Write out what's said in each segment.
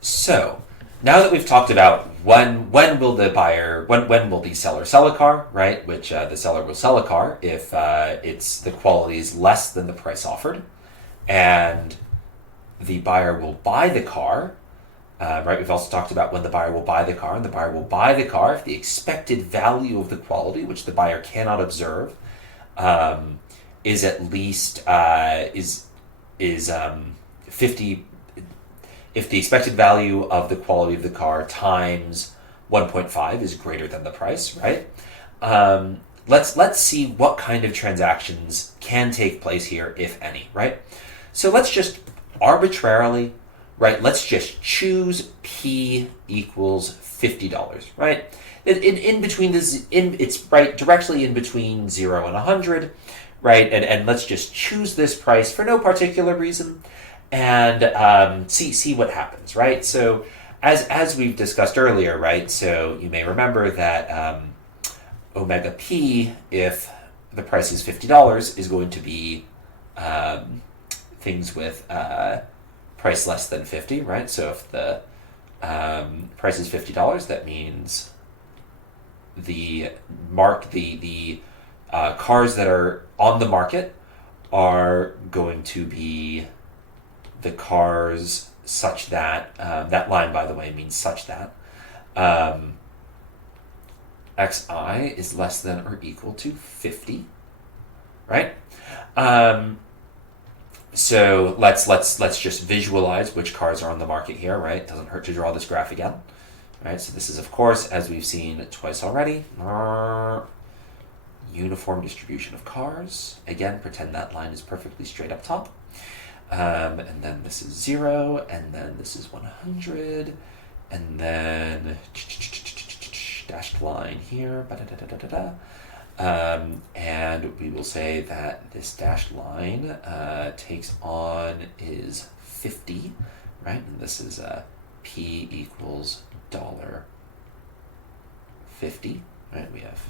So now that we've talked about when will the seller sell a car, right? Which the seller will sell a car if it's the quality is less than the price offered, and the buyer will buy the car. Right, we've also talked about when the buyer will buy the car, and the buyer will buy the car if the expected value of the quality, which the buyer cannot observe, is at least is 50. If the expected value of the quality of the car times 1.5 is greater than the price, right? Let's see what kind of transactions can take place here, if any, right? So let's just arbitrarily, right? Let's just choose P equals $50, right? In between this, it's right directly in between 0 and 100, right? And let's just choose this price for no particular reason, and see what happens, right? So as we've discussed earlier, right? So you may remember that omega p, if the price is $50, is going to be things with price less than 50, right? So if the price is $50, that means the cars that are on the market are going to be the cars such that, that line, by the way, means such that xi is less than or equal to 50, right? So let's just visualize which cars are on the market here, right? Doesn't hurt to draw this graph again, right? So this is, of course, as we've seen twice already, uniform distribution of cars. Again, pretend that line is perfectly straight up top. And then this is 0, and then this is 100, and then dashed line here, and we will say that this dashed line takes on is 50, right? And this is P equals $50, right? We have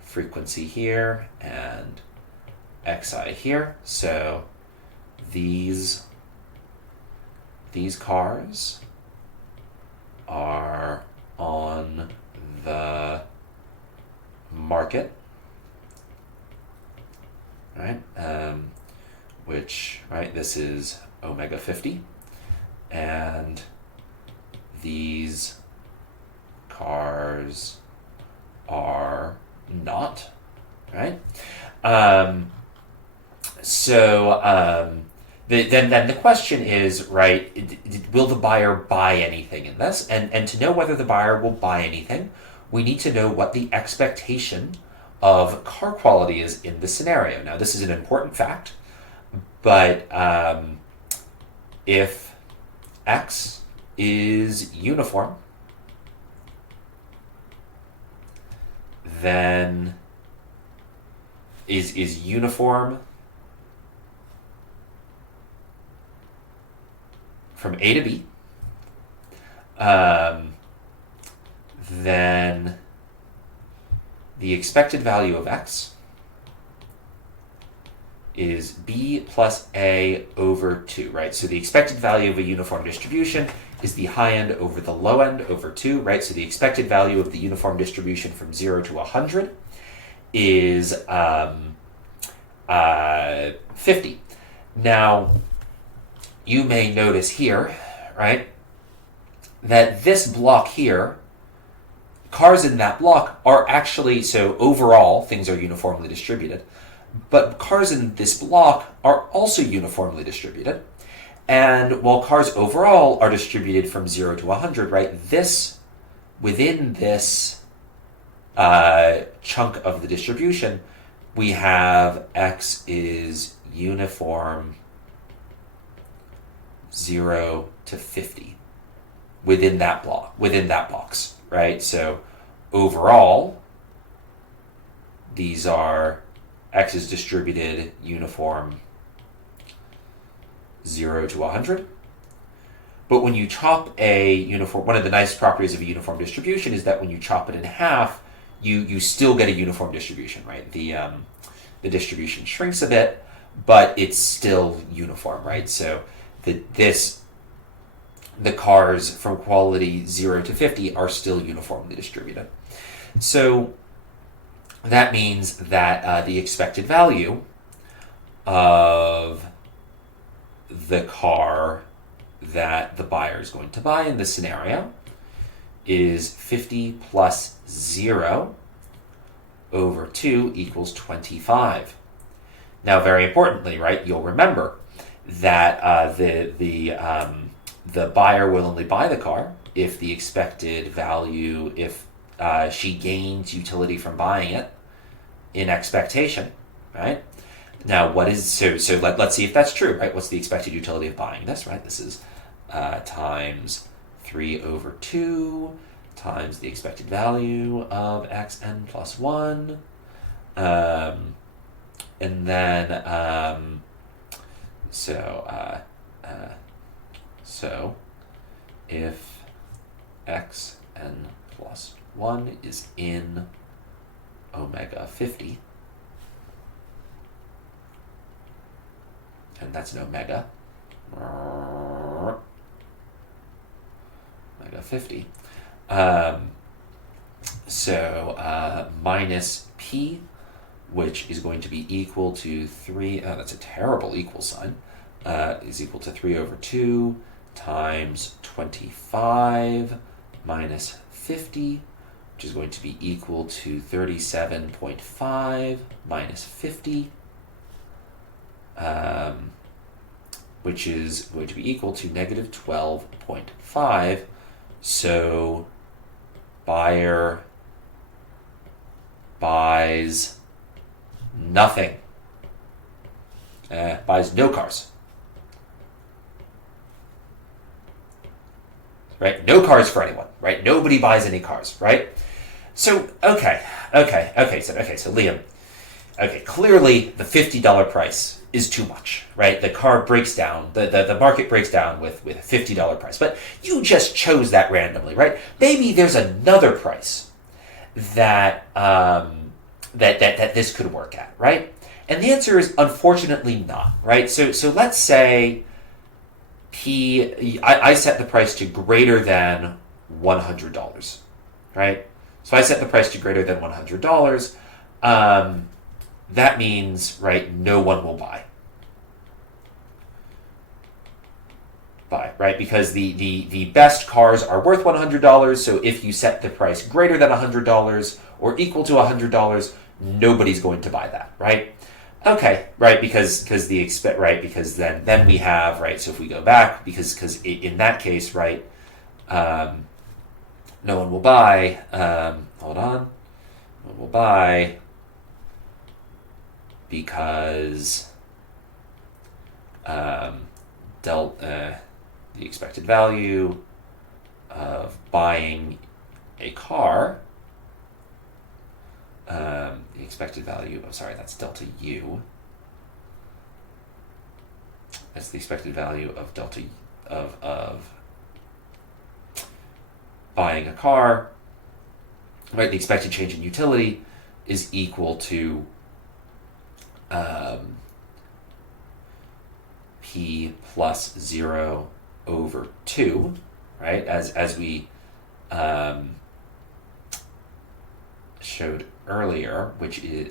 frequency here and xi here, so these cars are on the market, right? Which, right, this is omega 50, and these cars are not, right? Then the question is, right, will the buyer buy anything in this? And to know whether the buyer will buy anything, we need to know what the expectation of car quality is in the scenario. Now, this is an important fact, but if X is uniform, then is uniform from A to B, then the expected value of X is B plus A over 2, right? So the expected value of a uniform distribution is the high end over the low end over 2, right? So the expected value of the uniform distribution from 0 to 100 is 50. Now, you may notice here, right, that this block here, cars in that block are actually, so overall, things are uniformly distributed, but cars in this block are also uniformly distributed. And while cars overall are distributed from 0 to 100, right, within this chunk of the distribution, we have X is uniform 0 to 50 within that box, right? So overall, these are X is distributed uniform 0 to 100. But when you chop a uniform, one of the nice properties of a uniform distribution is that when you chop it in half, you still get a uniform distribution, right? The distribution shrinks a bit, but it's still uniform, right? So this the cars from quality 0 to 50 are still uniformly distributed. So that means that the expected value of the car that the buyer is going to buy in this scenario is 50 plus 0 over 2 equals 25. Now, very importantly, right, you'll remember that the buyer will only buy the car if the expected value, if she gains utility from buying it in expectation, right? Now, let's see if that's true, right? What's the expected utility of buying this, right? This is times 3 over 2 times the expected value of xn plus 1. And then, so if xn plus 1 is in omega 50, and that's an omega 50. Minus p, which is going to be equal to 3, that's a terrible equal sign, is equal to 3 over 2 times 25 minus 50, which is going to be equal to 37.5 minus 50, which is going to be equal to negative 12.5. So buyer buys nothing. Buys no cars. Right? No cars for anyone, right? Nobody buys any cars, right? So, okay, so Liam, okay, clearly the $50 price is too much, right? The car breaks down, the market breaks down with a $50 price, but you just chose that randomly, right? Maybe there's another price that that this could work at, right? And the answer is unfortunately not, right? So let's say I set the price to greater than $100, right? So I set the price to greater than $100. That means, right, no one will buy, right? Because the best cars are worth $100. So if you set the price greater than $100 or equal to $100, nobody's going to buy that, right? Okay, right, because then we have, right, so if we go back, because in that case, right, no one will buy, no one will buy because the expected value of buying a car, the expected value of, that's delta U. That's the expected value of delta of buying a car, right? The expected change in utility is equal to P plus 0 over 2, right? As we showed earlier, which is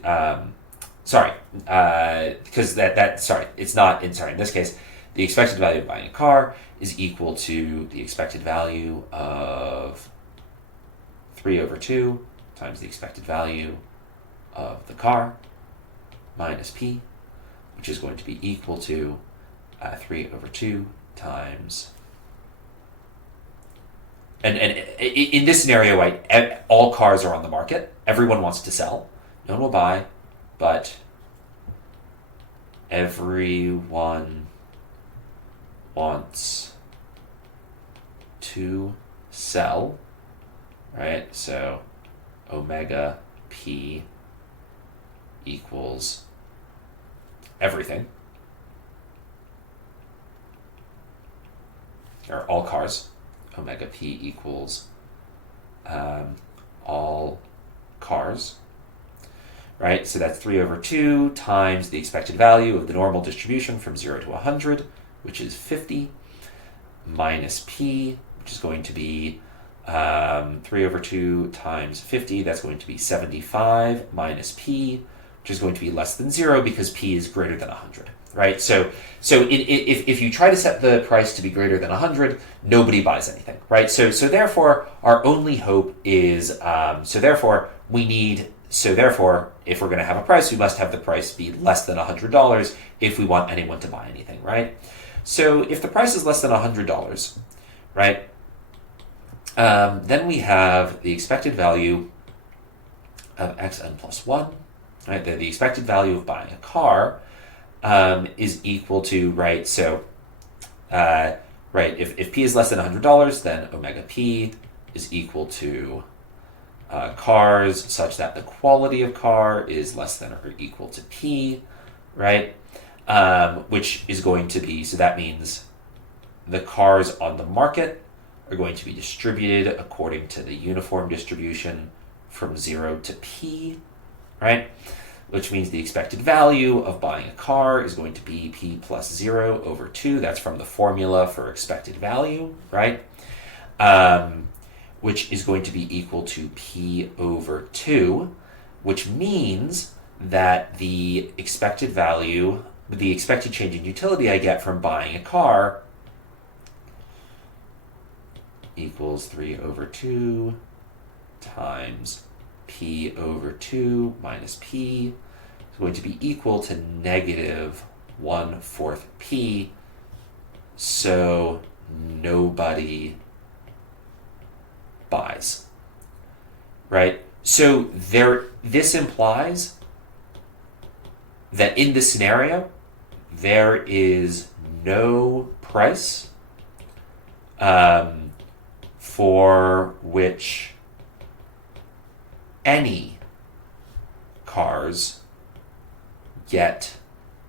because it's not in this case, the expected value of buying a car is equal to the expected value of 3 over 2 times the expected value of the car minus P, which is going to be equal to 3 over 2 times. And in this scenario, right, all cars are on the market. Everyone wants to sell. No one will buy, but everyone wants to sell, right? So omega P equals everything, or all cars. Omega P equals all cars, right? So that's 3 over 2 times the expected value of the normal distribution from 0 to 100, which is 50, minus P, which is going to be 3 over 2 times 50. That's going to be 75 minus P, which is going to be less than 0 because P is greater than 100, right? So if you try to set the price to be greater than 100, nobody buys anything, right? So therefore, our only hope is, so therefore, if we're going to have a price, we must have the price be less than $100 if we want anyone to buy anything, right? So if the price is less than $100, right, then we have the expected value of xn plus 1, right? The expected value of buying a car is equal to, right, so, right, if P is less than $100, then omega P is equal to cars such that the quality of car is less than or equal to P, right? Which is going to be, so that means the cars on the market are going to be distributed according to the uniform distribution from 0 to P, right? Which means the expected value of buying a car is going to be P plus 0 over 2. That's from the formula for expected value, right? Which is going to be equal to P over 2, which means that the expected value, the expected change in utility I get from buying a car equals 3 over 2 times P over 2 minus P is going to be equal to negative 1/4 P. So nobody buys, right? So this implies that in this scenario, there is no price for which any cars get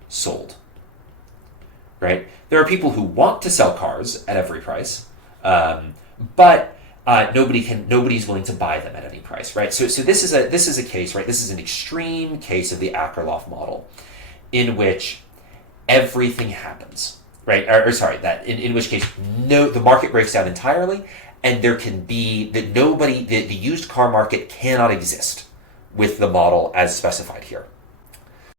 sold, right? There are people who want to sell cars at every price, but nobody's willing to buy them at any price, right? So this is a case, right? This is an extreme case of the Akerlof model, in which everything happens, right? In which case the market breaks down entirely, and there can be the used car market cannot exist with the model as specified here.